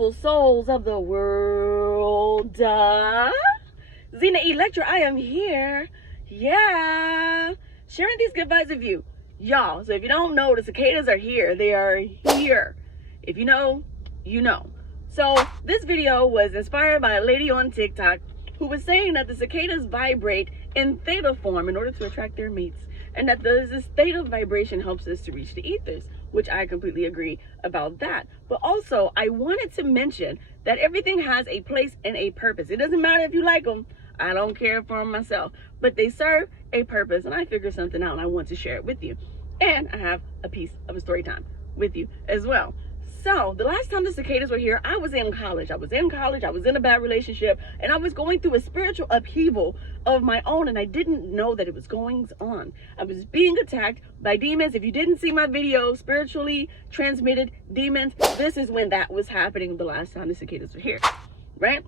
beautiful souls of the world. Zena Electra, I am here. Yeah. Sharing these good vibes with you. Y'all, so if you don't know, the cicadas are here. They are here. If you know, you know. So this video was inspired by a lady on TikTok who was saying that the cicadas vibrate in theta form in order to attract their mates. And that this theta vibration helps us to reach the ethers, which I completely agree about that. But also, I wanted to mention that everything has a place and a purpose. It doesn't matter if you like them. I don't care for them myself. But they serve a purpose, and I figured something out, and I want to share it with you. And I have a piece of a story time with you as well. So the last time the cicadas were here, I was in college. I was in a bad relationship, and I was going through a spiritual upheaval of my own, and I didn't know that it was going on. I was being attacked by demons. If you didn't see my video, spiritually transmitted demons, this is when that was happening the last time the cicadas were here, right?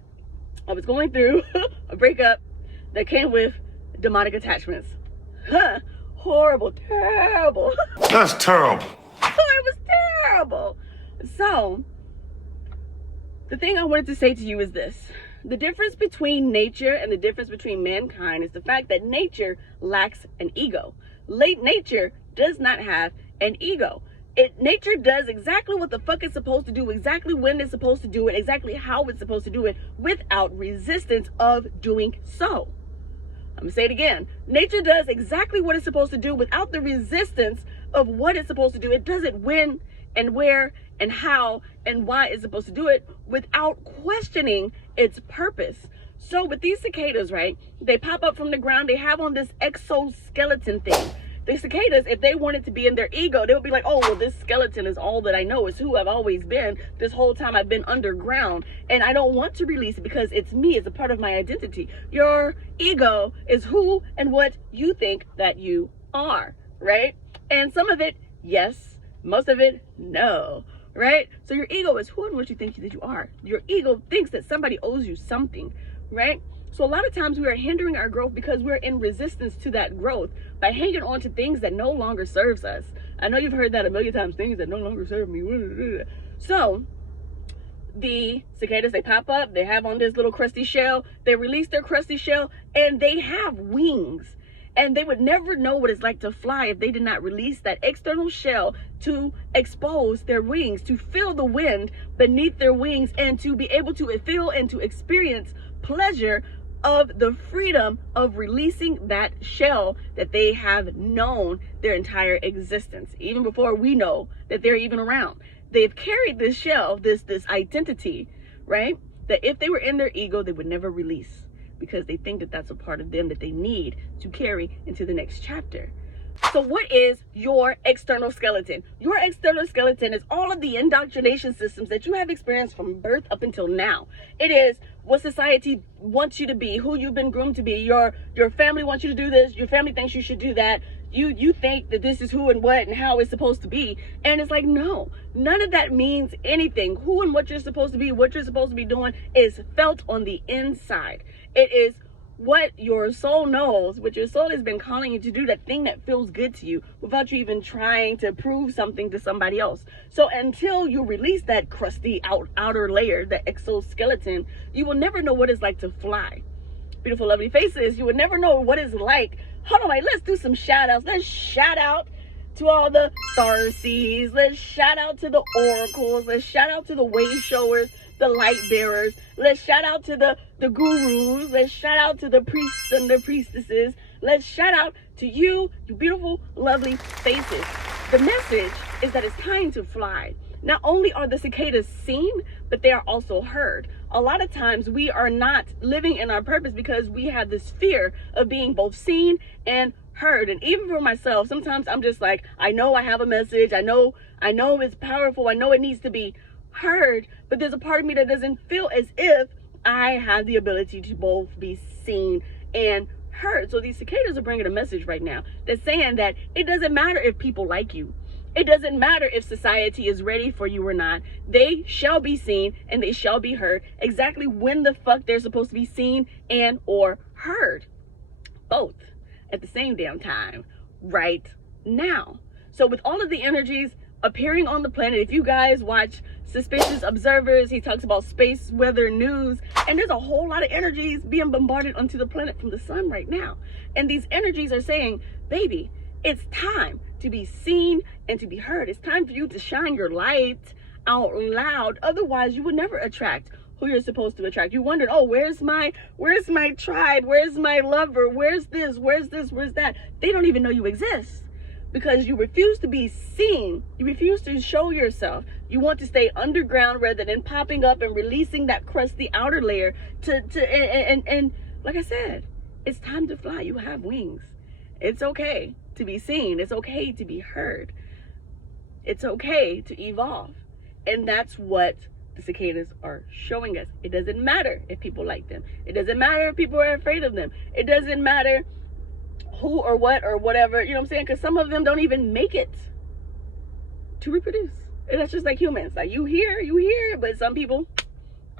I was going through a breakup that came with demonic attachments. Horrible, terrible. That's terrible. It was terrible. So, the thing I wanted to say to you is this. The difference between nature and the difference between mankind is the fact that nature lacks an ego. Nature does not have an ego. Nature does exactly what the fuck it's supposed to do, exactly when it's supposed to do it, exactly how it's supposed to do it, without resistance of doing so. I'm gonna say it again. Nature does exactly what it's supposed to do without the resistance of what it's supposed to do. It does it when and where and how and why it's supposed to do it without questioning its purpose. So with these cicadas, right, they pop up from the ground. They have on this exoskeleton thing. The cicadas, if they wanted to be in their ego, they would be like, oh, well, this skeleton is all that I know. It's who I've always been. This whole time I've been underground, and I don't want to release it because it's me. It's a part of my identity. Your ego is who and what you think that you are, right? And some of it, yes. Most of it, no, right? So your ego is who and what you think that you are. Your ego thinks that somebody owes you something, right? So a lot of times we are hindering our growth because we're in resistance to that growth by hanging on to things that no longer serves us. I know you've heard that a million times, things that no longer serve me. So the cicadas, they pop up, they have on this little crusty shell, they release their crusty shell, and they have wings. And they would never know what it's like to fly if they did not release that external shell to expose their wings, to feel the wind beneath their wings, and to be able to feel and to experience pleasure of the freedom of releasing that shell that they have known their entire existence, even before we know that they're even around. They've carried this shell, this identity, right? That if they were in their ego, they would never release, because they think that that's a part of them that they need to carry into the next chapter. So what is your external skeleton? Your external skeleton is all of the indoctrination systems that you have experienced from birth up until now. It is what society wants you to be, who you've been groomed to be. Your family wants you to do this. Your family thinks you should do that. You think that this is who and what and how it's supposed to be. And it's like, no, none of that means anything. Who and what you're supposed to be, what you're supposed to be doing is felt on the inside. It is what your soul knows, what your soul has been calling you to do, that thing that feels good to you without you even trying to prove something to somebody else. So until you release that crusty outer layer, that exoskeleton, you will never know what it's like to fly. Beautiful, lovely faces, you will never know what it's like. Hold on, wait, let's do some shout outs. Let's shout out to all the star seeds. Let's shout out to the oracles. Let's shout out to the way showers, the light bearers. Let's shout out to the gurus. Let's shout out to the priests and the priestesses. Let's shout out to you, you beautiful, lovely faces. The message is that it's time to fly. Not only are the cicadas seen, but they are also heard. A lot of times we are not living in our purpose because we have this fear of being both seen and heard. And even for myself, sometimes I'm just like, I know I have a message. I know it's powerful. I know it needs to be heard, but there's a part of me that doesn't feel as if I have the ability to both be seen and heard. So these cicadas are bringing a message right now that's saying that it doesn't matter if people like you. It doesn't matter if society is ready for you or not. They shall be seen and they shall be heard exactly when the fuck they're supposed to be seen and or heard. Both at the same damn time right now. So with all of the energies appearing on the planet. If you guys watch Suspicious Observers, he talks about space weather news, and there's a whole lot of energies being bombarded onto the planet from the sun right now. And these energies are saying, baby, it's time to be seen and to be heard. It's time for you to shine your light out loud. Otherwise, you would never attract who you're supposed to attract. You wondered, oh, where's my tribe? Where's my lover? Where's this? Where's that? They don't even know you exist because you refuse to be seen. You refuse to show yourself. You want to stay underground rather than popping up and releasing that crusty outer layer and like I said, it's time to fly. You have wings. It's okay to be seen. It's okay to be heard. It's okay to evolve. And that's what the cicadas are showing us. It doesn't matter if people like them. It doesn't matter if people are afraid of them. It doesn't matter who or what or whatever, you know what I'm saying? Because some of them don't even make it to reproduce. And that's just like humans. Like you hear, but some people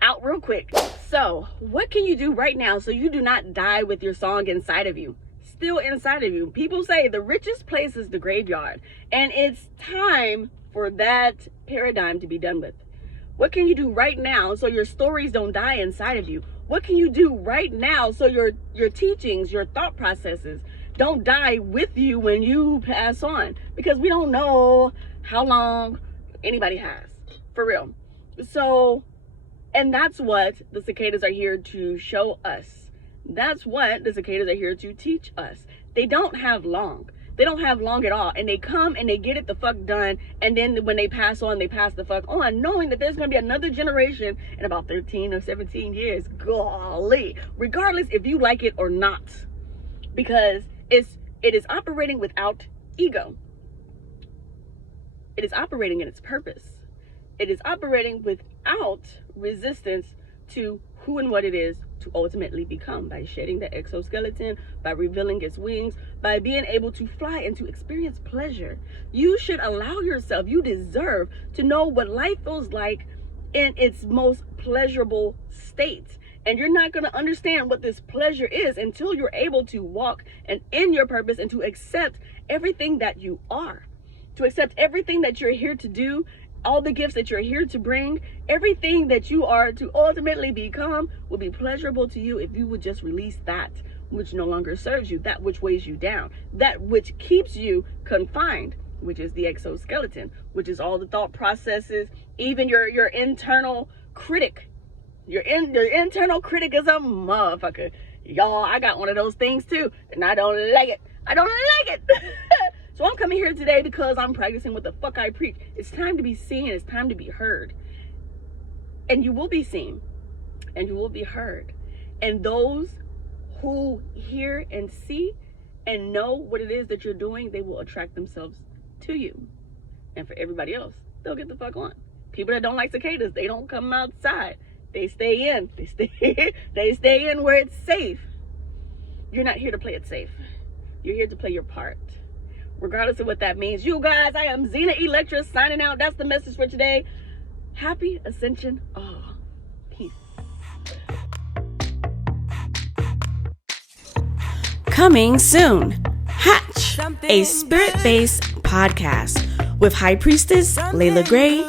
out real quick. So what can you do right now so you do not die with your song inside of you? Still inside of you. People say the richest place is the graveyard. And it's time for that paradigm to be done with. What can you do right now so your stories don't die inside of you? What can you do right now so your teachings, your thought processes don't die with you when you pass on? Because we don't know how long anybody has, for real. So, and that's what the cicadas are here to show us. That's what the cicadas are here to teach us. They don't have long. They don't have long at all. And they come and they get it the fuck done. And then when they pass on, they pass the fuck on, knowing that there's going to be another generation in about 13 or 17 years. Golly. Regardless if you like it or not. Because it is operating without ego. It is operating in its purpose. It is operating without resistance to who and what it is to ultimately become, by shedding the exoskeleton, by revealing its wings, by being able to fly and to experience pleasure. You should allow yourself, you deserve to know what life feels like in its most pleasurable state. And you're not going to understand what this pleasure is until you're able to walk and in your purpose and to accept everything that you are, to accept everything that you're here to do, all the gifts that you're here to bring. Everything that you are to ultimately become will be pleasurable to you if you would just release that which no longer serves you, that which weighs you down, that which keeps you confined, which is the exoskeleton, which is all the thought processes, even your internal critic. Your internal critic is a motherfucker. Y'all, I got one of those things too, and I don't like it. I don't like it. So I'm coming here today because I'm practicing what the fuck I preach. It's time to be seen. It's time to be heard. And you will be seen. And you will be heard. And those who hear and see and know what it is that you're doing, they will attract themselves to you. And for everybody else, they'll get the fuck on. People that don't like cicadas, they don't come outside. They stay in. They stay in where it's safe. You're not here to play it safe. You're here to play your part. Regardless of what that means. You guys, I am Zena Electra signing out. That's the message for today. Happy ascension. Oh, peace. Coming soon, Hatch, a spirit-based podcast with High Priestess Layla Gray,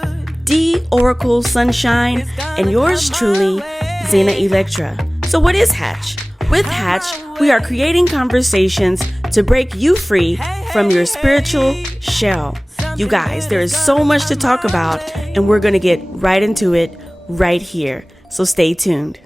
D Oracle Sunshine, and yours truly, Zena Electra. So what is Hatch? With Hatch, we are creating conversations to break you free from your spiritual shell. You guys, there is so much to talk about, and we're going to get right into it right here. So stay tuned.